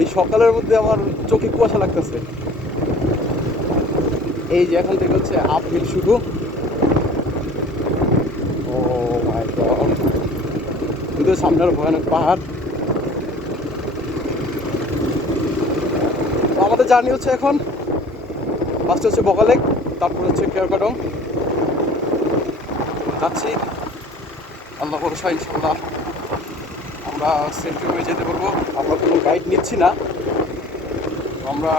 এই সকালের মধ্যে আমার চোখে কুয়াশা লাগতেছে। এই যে এখান থেকে হচ্ছে আপহিল শুরু। ও কিন্তু সামনের ভয়ানক পাহাড়। আমাদের জার্নি হচ্ছে এখন। ফার্স্ট হচ্ছে বগালেক তারপর হচ্ছে কেয়ারকাটং যাচ্ছি। আল্লাহ ভরসা ইনশাল্লাহ আমরা সেফটি হয়ে যেতে পারব। নিচ্ছি না। আমরা